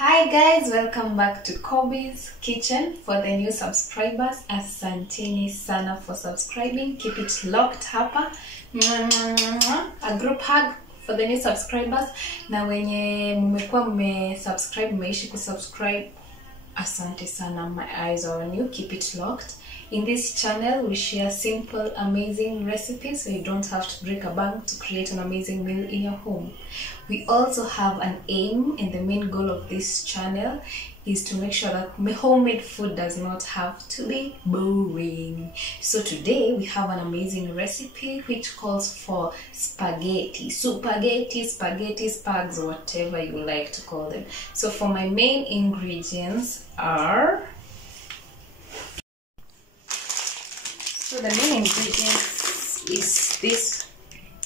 Hi guys, welcome back to Kobe's Kitchen. For the new subscribers, asanteni sana for subscribing. Keep it locked hapa. A group hug for the new subscribers. Na wenye mmekuwa mmesubscribe, mmeishi kusubscribe, asante sana. My eyes are on you. Keep it locked. In this channel, we share simple, amazing recipes so you don't have to break a bank to create an amazing meal in your home. We also have an aim, and the main goal of this channel is to make sure that homemade food does not have to be boring. So today we have an amazing recipe which calls for spaghetti, spaghetti, spags, whatever you like to call them. So for my main ingredients are... So the main ingredients is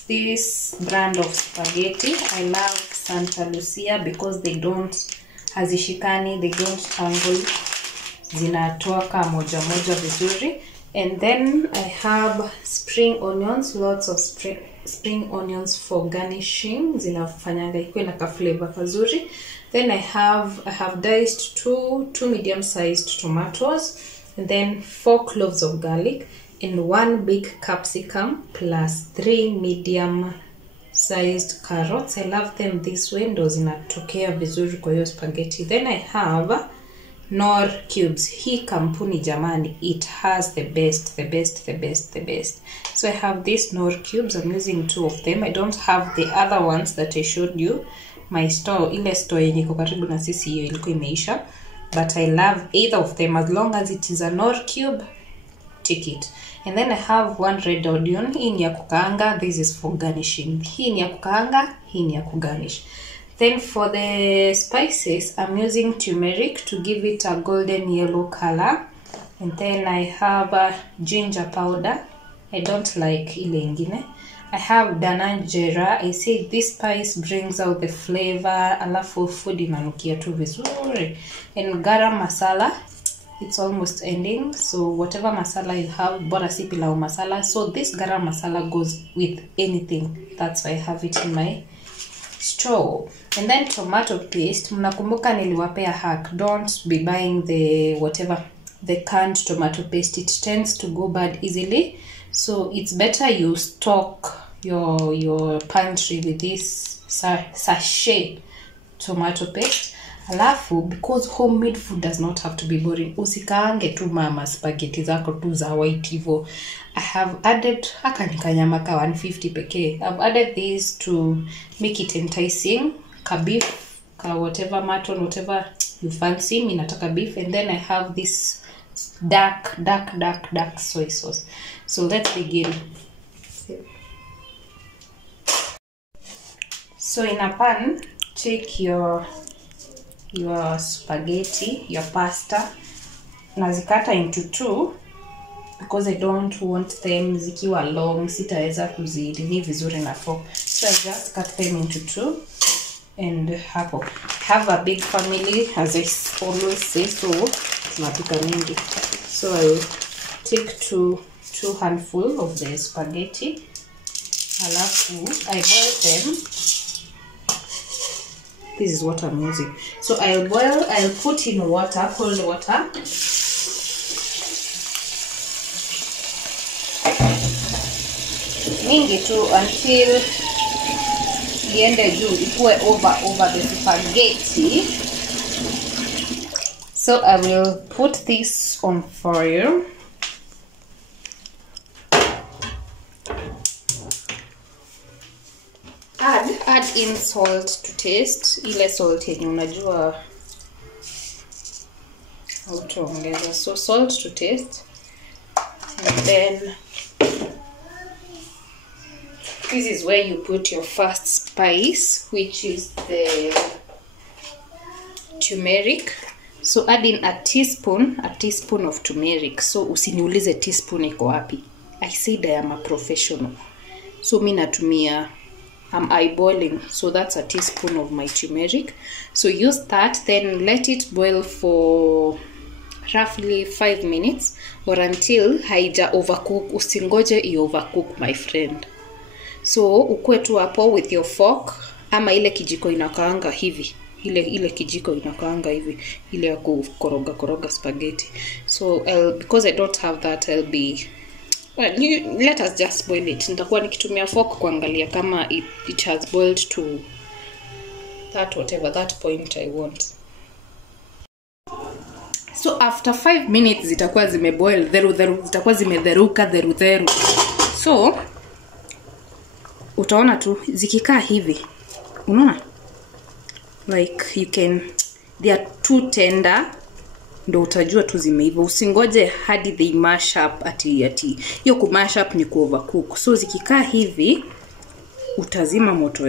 this brand of spaghetti. I love Santa Lucia because they don't hazishikani, they don't tangle, zinatoka moja moja vizuri. And then I have spring onions, lots of spring onions for garnishing, zinafanyanga ikuwe na ka flavor kazuri. Then I have diced two medium-sized tomatoes, and then 4 cloves of garlic, and 1 big capsicum plus 3 medium-sized carrots. I love them this way, ndo zinatokea vizuri kwa hiyo spaghetti. Then I have Knorr cubes. Hii kampuni jamani, it has the best. So I have these Knorr cubes. I'm using 2 of them. I don't have the other ones that I showed you. My store, ile store yenye iko karibu na sisi hiyo ilikuwa imeisha. But I love either of them as long as it is a Knorr cube. Take it. And then I have 1 red onion. Hii ni ya kukaanga. This is for garnishing. Hii ni ya kukaanga. Hii ni ya kugarnish. Then for the spices, I'm using turmeric to give it a golden yellow color. And then I have ginger powder. I don't like ile ingine. I have dananjera. I say this spice brings out the flavor. Alafu food inanukia tu vizuri. And garam masala. It's almost ending, so whatever masala you have, bora si pilau masala. So this garam masala goes with anything. That's why I have it in my store. And then tomato paste. Mnakumbuka niliwapea hack. Don't be buying the canned tomato paste. It tends to go bad easily. So it's better you stock your pantry with this sachet tomato paste. Alafu, because homemade food does not have to be boring, usikaange tu mama spaghetti zako tu za white hivyo. I have added akanikanyamaka 150 pekee. I've added these to make it enticing. Ka beef, ka whatever mutton, whatever you fancy. Mimi nataka beef. And then I have this dark soy sauce. So let's begin. So in a pan, take your spaghetti, your pasta, nazikata into 2 because I don't want them zikiwa long, sitaweza kuzidini vizuri na fork. So I just cut them into 2 and hapo. Have a big family, as I always say, so tunapika mingi. So I will take two handful of the spaghetti. Alafu I boil them. This is what I'm using. So I'll put in water, cold water. Mingi tu until iende juu, ikuwe over the spaghetti. So I will put this on fire. Add in salt to taste. Ile salt yenye unajua utaongeza. So salt to taste. And then this is where you put your first spice, which is the turmeric. So add in a teaspoon of turmeric. So usiniulize teaspoon iko wapi. I said I am a professional. So mimi natumia, I'm eyeballing, so that's a teaspoon of my turmeric. So use that, then let it boil for roughly 5 minutes or until haija overcook. Usingoje i overcook, my friend. So ukue tu hapo with your fork ama ile kijiko inakaanga hivi. ile kijiko inakaanga hivi, ile ya kukoroga spaghetti. So because I don't have that, I'll be, well, let us just boil it. Nitakuwa nikitumia fork kuangalia kama it has boiled to that point I want. So after 5 minutes zitakuwa zimeboil, zitakuwa zimedheruka dheru. So utaona tu zikikaa hivi, unaona, like you can, they are too tender, ndo utajua tu zimeiva. Usingoje hadi they mash up ati hiyo ku mash up ni ku overcook. So zikikaa hivi utazima moto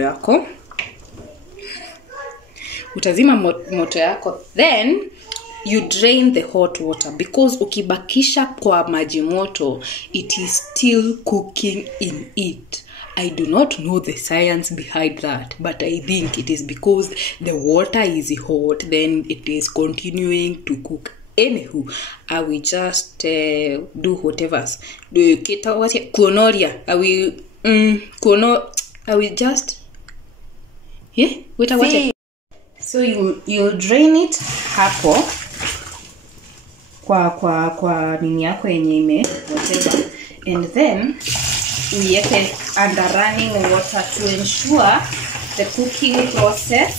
yako, then you drain the hot water, because ukibakisha kwa maji moto it is still cooking in it. I do not know the science behind that, but I think it is because the water is hot, then it is continuing to cook. Anywho, I will just do whatever. I will just so you'll drain it hapo kwa nini yako yenye ime whatever, and then uiweke under running water to ensure the cooking process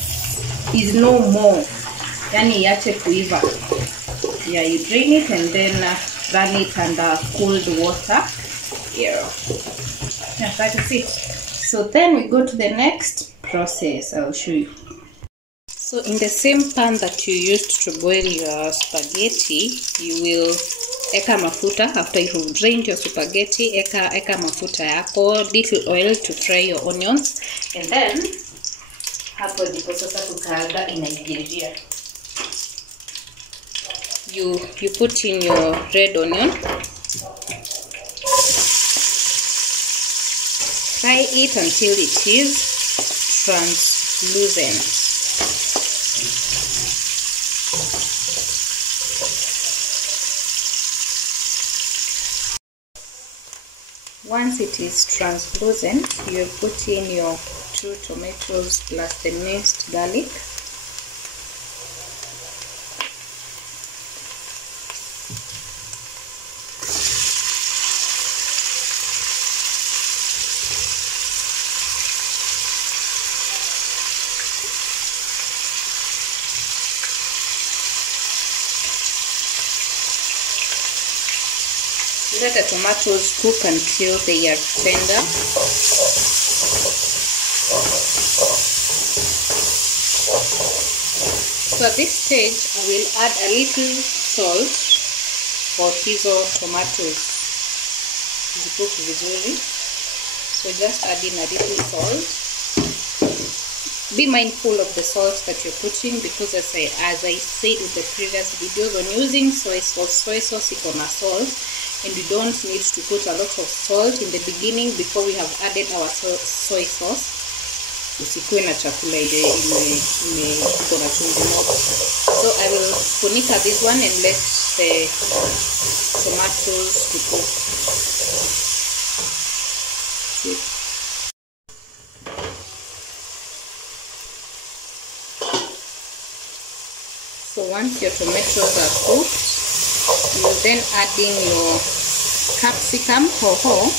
is no more, yani iache kuiva. Yeah, you drain it and then run it under cold water. Yeah, that is it. So then we go to the next process. I'll show you. So in the same pan that you used to boil your spaghetti, you will eka mafuta. After you've drained your spaghetti, eka mafuta yako, little oil to fry your onions, and then hapo ndipo sasa tukaanga inaingia. You put in your red onion, fry it until it is translucent. Once it is translucent, you put in your 2 tomatoes plus the minced garlic. Let the tomatoes cook until they are tender. So at this stage, I will add a little salt for hizo tomatoes. Zikook vizuri. So just add in a little salt. Be mindful of the salt that you're putting, because as I said in the previous videos, when using soy sauce iko na salt. And we don't need to put a lot of salt in the beginning before we have added our soy sauce. Usikuwe na chakula ile iko na chumvi moto. So I will funika this one and let the tomatoes to cook. So once your tomatoes are cooked, you will then add in your capsicum, hoho,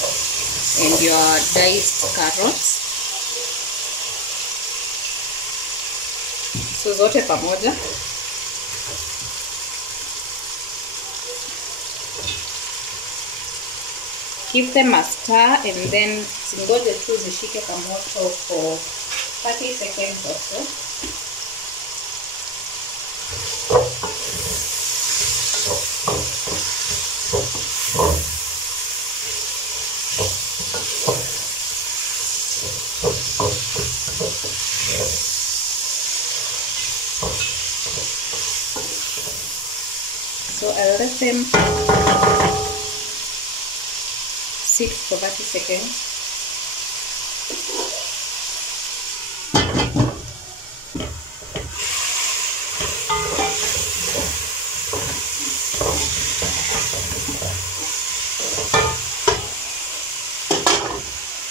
and your diced carrots. So zote pamoja. Give them a stir and then zingoje tu zishike pamoto for 30 seconds or so. So I'll let them sit for 30 seconds.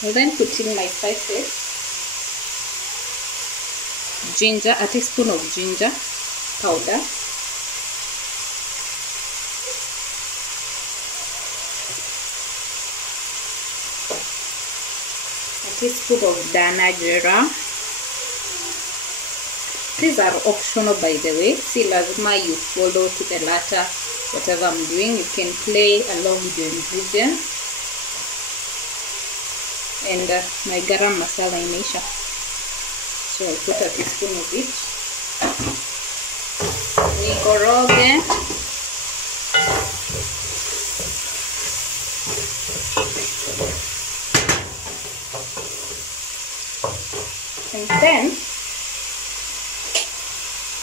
I'll then put in my spices. ginger, a teaspoon of ginger powder, a teaspoon of Dana Jeera. These are optional, by the way. Si lazima you follow to the letter whatever I'm doing. You can play along with your ingredients. And my garam masala imeisha, so I'll put a teaspoon of it. Nikoroge. And then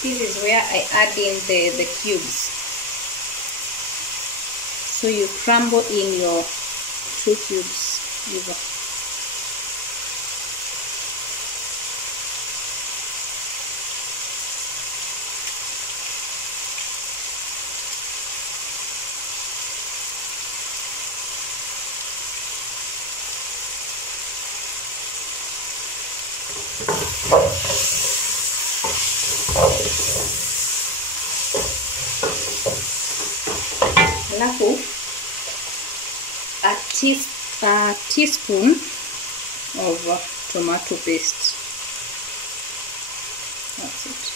this is where I add in the cubes. So you crumble in your 2 cubes. Alafu a teaspoon of tomato paste. That's it.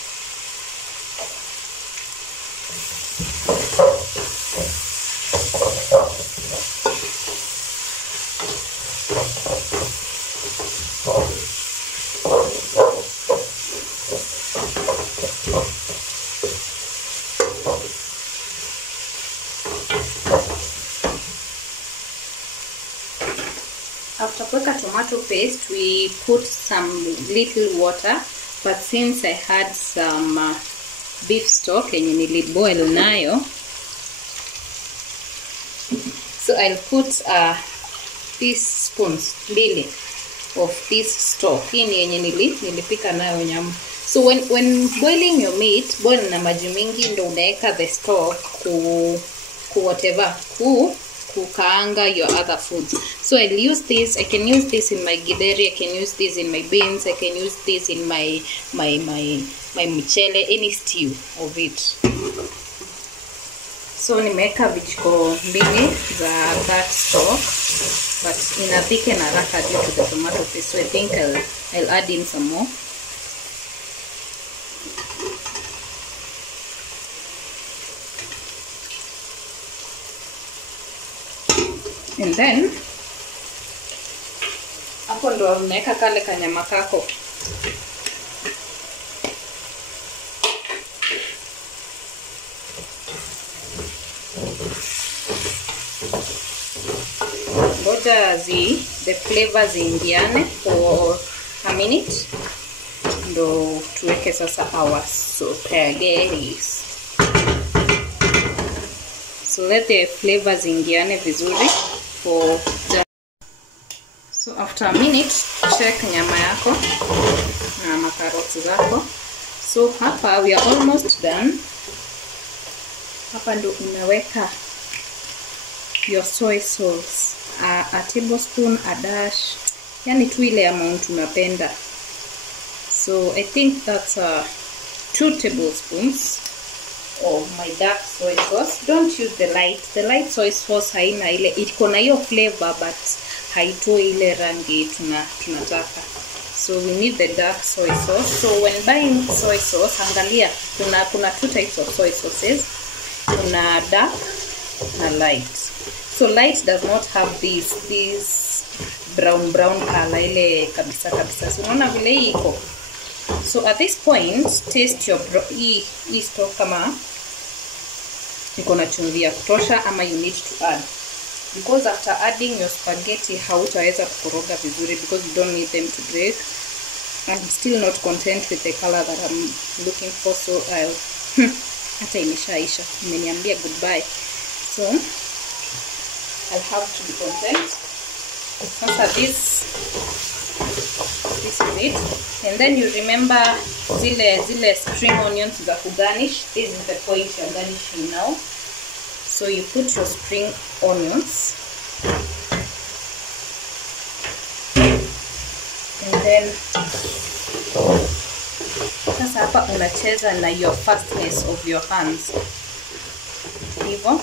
After kuweka tomato paste, we put some little water, but since I had some beef stock yenye niliboil nayo, so I'll put teaspoons mbili of this stock. Hii ni yenye nilipika nayo nyama. So when boiling your meat, boil na maji mingi ndo unaweka the stock ku whatever kukaanga your other foods. So I'll use this. I can use this in my githeri, I can use this in my beans, I can use this in my mchele, any stew of it. So nimeweka vijiko mbili za that stock, but inapike na haraka due to the tomato paste. So I think I'll add in some more. And then hapo ndo unaweka kale kanyama kako. Ngoja the flavors ziingiane for a minute ndo tuweke sasa our spaghetti. So let the flavors ingiane vizuri for the... So after a minute, check nyama yako na makaroti zako. So hapa we are almost done. Hapa ndo unaweka your soy sauce, a tablespoon, a dash, yani tu ile amount unapenda. So I think that's 2 tablespoons of my dark soy sauce. Don't use the light. The light soy sauce haina ile, iko na hiyo flavor but haitoi ile rangi tunataka. So we need the dark soy sauce. So when buying soy sauce, angalia kuna 2 types of soy sauces. Kuna dark na light. So light does not have this brown color ile kabisa. So unaona vile iko. So at this point, taste your hii stock kama iko na chumvi ya kutosha ama you need to add. Because after adding your spaghetti, hautaweza kukoroga vizuri because you don't need them to break. I'm still not content with the color that I'm looking for, so I'll hata imeshaisha. Imeniambia goodbye. So I'll have to be content. Sasa this is it. And then you remember zile spring onions za kugarnish. This is the point you're garnishing now. So you put your spring onions, and then sasa hapa unacheza na your fastness of your hands. Hivyo.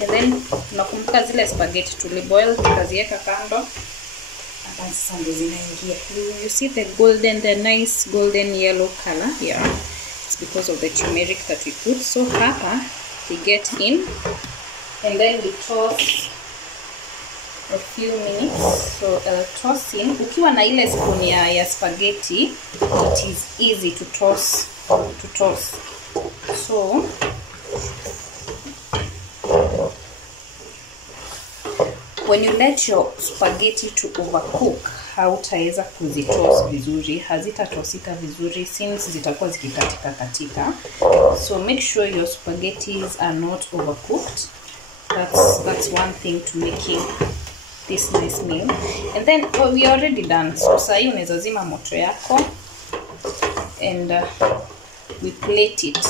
And then tunakumbuka zile spaghetti tuliboil tukaziweka kando. Hapa sasa ndio zinaingia. You see the nice golden yellow color here. It's because of the turmeric that we put. So hapa we get in and then we toss a few minutes. So toss in. Ukiwa na ile spoon ya spaghetti, it is easy to toss. So when you let your spaghetti to overcook, hautaweza kuzitoss vizuri, hazitatosika vizuri since zitakuwa zikikatika. So make sure your spaghettis are not overcooked. That's one thing to making this nice meal. And then we are already done. So sasa hii unaweza zima moto yako and we plate it.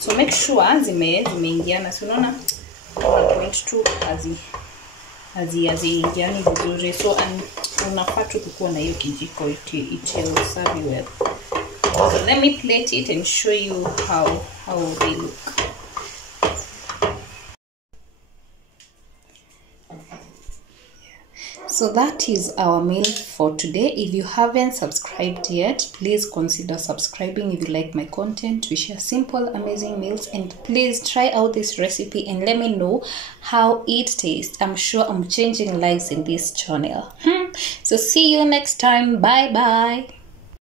So make sure zimeingiana. So unaona 1.2 haziingiani vizuri. So unafaa tu kukuwa na hiyo kijiko, it will serve you well. So let me plate it and show you how they look. So that is our meal for today. If you haven't subscribed yet, please consider subscribing if you like my content. We share simple, amazing meals, and please try out this recipe and let me know how it tastes. I'm sure I'm changing lives in this channel. So see you next time. Bye bye.